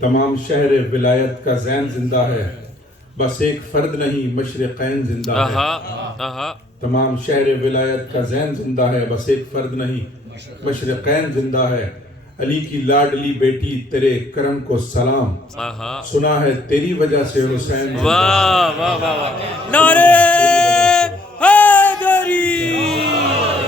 تمام شہر ولایت کا زین زندہ ہے، بس ایک فرد نہیں مشرقین زندہ ہے۔ تمام شہر ولایت کا زین زندہ ہے، بس ایک فرد نہیں مشرقین زندہ ہے۔ علی کی لاڈلی بیٹی تیرے کرم کو سلام، سنا ہے تیری وجہ سے حسین زندہ ہے۔ واہ واہ واہ واہ، نعرے حیدری!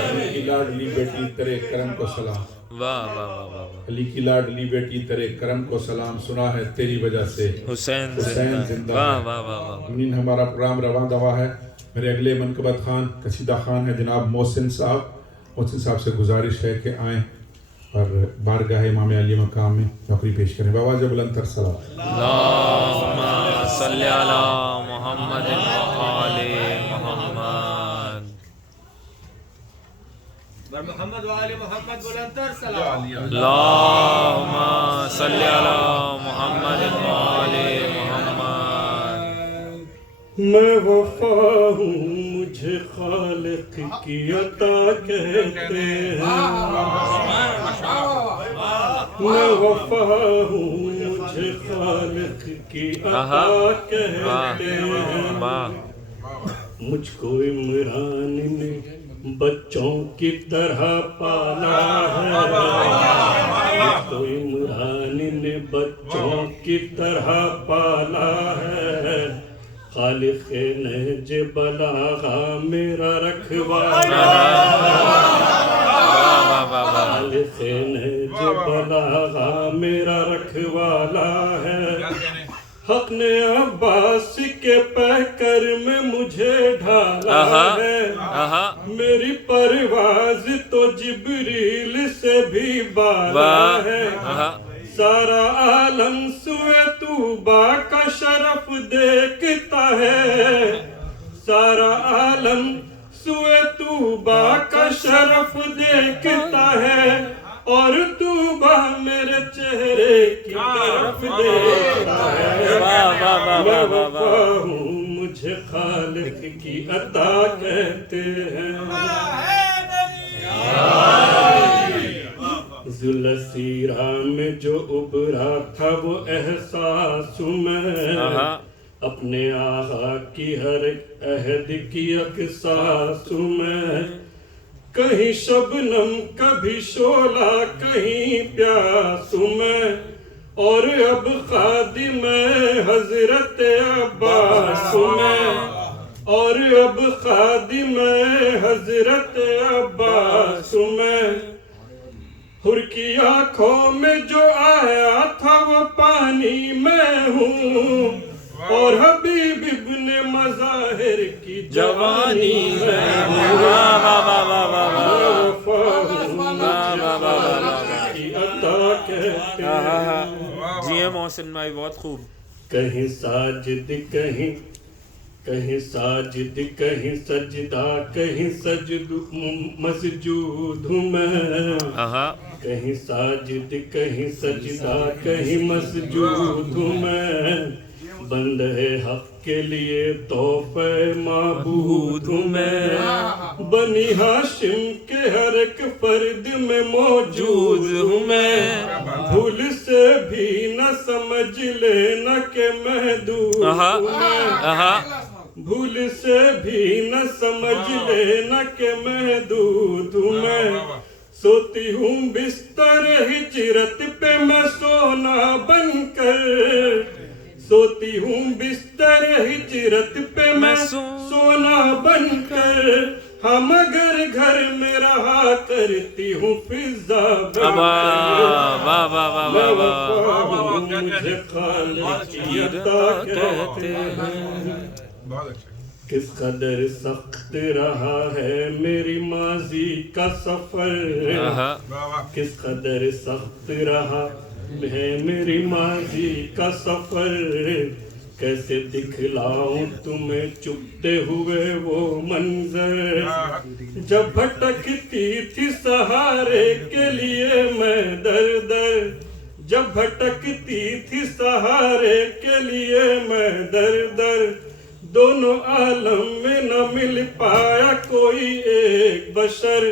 علی کی لاڈلی بیٹی تیرے کرم کو سلام، واہ واہ واہ واہ، علی کی لاڈلی بیٹی تیرے کرم کو سلام، سنا ہے تیری وجہ سے حسین حسین زندہ، زندہ واہ ہے۔ واہ واہ واہ۔ امین ہمارا پروگرام رواں دوا ہے۔ میرے اگلے منقبت خان قصیدہ خان ہے جناب محسن صاحب۔ محسن صاحب سے گزارش ہے کہ آئیں اور بارگاہ امام علی مقام میں نوکری پیش کریں۔ بآواز بلند تر صلوات۔ اللہم صلی علی محمد و آل محمد۔ محمد و آل محمد بلند تر صلوات۔ اللہم صلی علی محمد و آل محمد۔ میں وفا ہوں مجھے خالق کی عطا کہتے ہیں، میں وفا ہوں مجھے خالق کی عطا کہتے ہیں۔ مجھ کو عمران نے بچوں کی طرح پالا ہے، مجھ کو عمران نے بچوں کی طرح پالا ہے۔ خالق نہج بلاغہ میرا رکھوالا ہے، خالق نہج بلاغہ میرا رکھوالا ہے۔ حق نے عباس کے پیکر میں مجھے ڈھالا ہے، میری پرواز تو جبریل سے بھی بالا ہے۔ سارا عالم سوئے طوبا کا شرف دیکھتا ہے، سارا عالم سوئے طوبا کا شرف دیکھتا ہے، اور طوبا میرے چہرے کی طرف دیکھتا ہے۔ میں وفا ہوں مجھے خالق کی عطا کہتے ہیں۔ ذوالسیرہ میں جو ابھرا تھا وہ احساس میں، اپنے آقا کی ہر عہد کی اقساس میں۔ کہیں شبنم کبھی شعلہ کہیں پیاس میں، اور اب خادم حضرت عباس میں، اور اب خادم حضرت عباس میں۔ حر کی آنکھوں میں جو آیا تھا وہ پانی میں ہوں، اور حبیب ابن مظاہر کی جوانی میں ہوں۔ کی عطا کہتے ہیں۔ جی محسن بھائی بہت خوب۔ کہیں ساجد کہیں ساجد کہیں سجدہ کہیں سجد مسجود ہوں میں، کہیں ساجد کہیں سجدہ کہیں مسجود ہوں میں۔ بندہ حق کے لیے تحفہ معبود ہوں میں، بنی ہاشم کے ہر ایک فرد میں موجود ہوں میں۔ بھول سے بھی نہ سمجھ لینا کہ محدود ہوں میں، بھول سے بھی نہ سمجھ لینا کہ محدود ہوں میں۔ سوتی ہوں بستر ہجرت پہ میں سونا بن کر، سوتی ہوں بستر ہجرت پہ میں سونا بن کر۔ ہم اگر گھر میں رہا کرتی ہوں فضا بن کر۔ میں وفا ہوں مجھے خالق کی عطا کہتے ہیں۔ کس قدر سخت رہا ہے میری ماضی کا سفر، کس قدر سخت رہا ہے میری ماضی کا سفر۔ کیسے دکھلاؤں تمہیں چپتے ہوئے وہ منظر، جب بھٹکتی تھی سہارے کے لیے میں در در، جب بھٹکتی تھی سہارے کے لیے میں در در۔ دونوں عالم میں نہ مل پایا کوئی ایک بشر،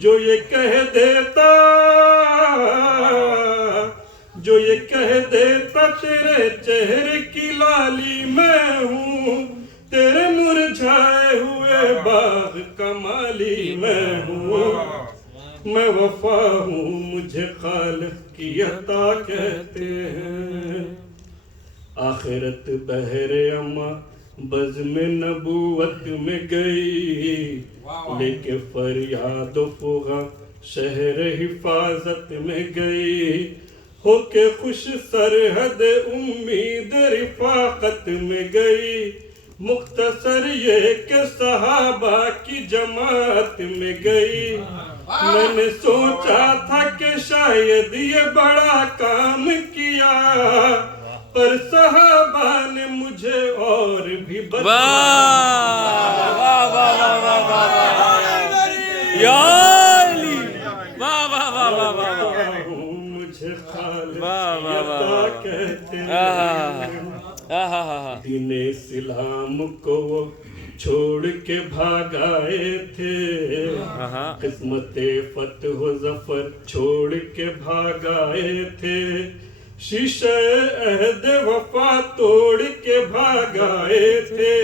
جو یہ کہہ دیتا جو یہ کہہ دیتا تیرے چہرے کی لالی میں ہوں، تیرے مرجھائے ہوئے باغ کا مالی میں ہوں، میں وفا ہوں مجھے خالق کی عطا کہتے ہیں۔ آخرت بحر اما بزم نبوت میں گئی، لے کے فریاد و فغاں شہر حفاظت میں گئی، ہو کے خوش سرحد امید رفاقت میں گئی، مختصر یہ کہ صحابہ کی جماعت میں گئی۔ میں نے سوچا تھا کہ شاید یہ بڑا کام کیا، پر صحابہ نے مجھے اور بھی واہ واہ واہ واہ واہ یا علی، واہ واہ واہ واہ واہ، مجھے خالق واہ کی واہ عطا واہ، کہتے آہا، ہیں۔ دین اسلام کو وہ چھوڑ کے بھاگائے تھے، قسمت فتح و ظفر چھوڑ کے بھاگائے تھے، شیشہ عہد وفا توڑ کے بھاگائے تھے،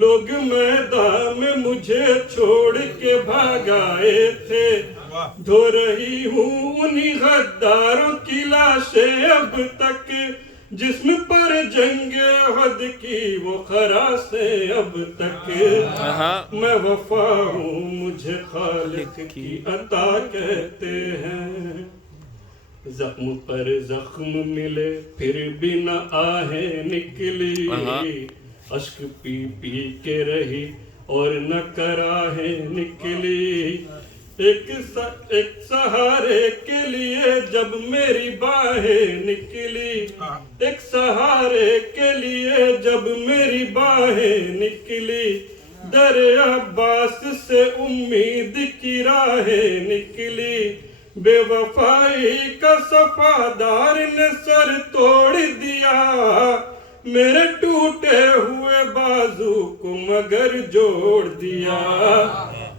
لوگ میدان میں مجھے چھوڑ کے بھاگائے تھے، دھو رہی ہوں انہی غداروں کی لاشیں اب تک، جسم پر جنگ احد کی وہ خراسیں اب تک، میں وفا ہوں مجھے خالق کی عطا کہتے ہیں۔ زخم پر زخم ملے پھر بھی نہ آہیں نکلی، اشک پی پی کے رہی اور نہ کراہیں نکلی، ایک سہارے کے لیے جب میری باہیں نکلی، ایک سہارے کے لیے جب میری باہیں نکلی، در عباس سے امید کی راہیں نکلی، بے وفائی کا صفادار نے سر توڑ دیا، میرے ٹوٹے ہوئے بازو کو مگر جوڑ دیا،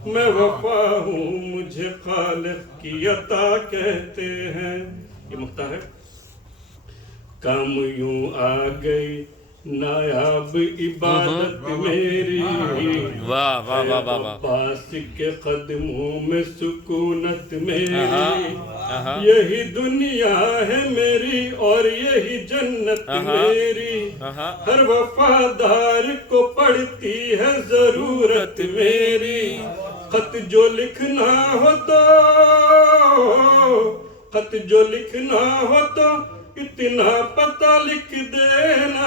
میں وفا ہوں مجھے خالق کی عطا کہتے ہیں۔ یہ مقطع ہے۔ کام یوں آ گئی نایاب عبادت میری، واہ واہ واہ واہ واہ، عباس کے قدموں میں سکونت میری، یہی دنیا ہے میری اور یہی جنت میری، ہر وفادار کو پڑتی ہے ضرورت میری، خط جو لکھنا ہو تو خط جو لکھنا ہو تو اتنا پتہ لکھ دینا،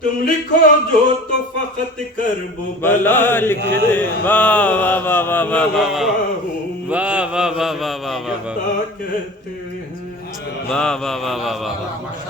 تم لکھو جو تو فقط کرب و بلا لکھ دے، واہ واہ واہ واہ واہ واہ واہ واہ واہ واہ واہ واہ واہ، کہتے ہیں۔ واہ واہ واہ واہ واہ۔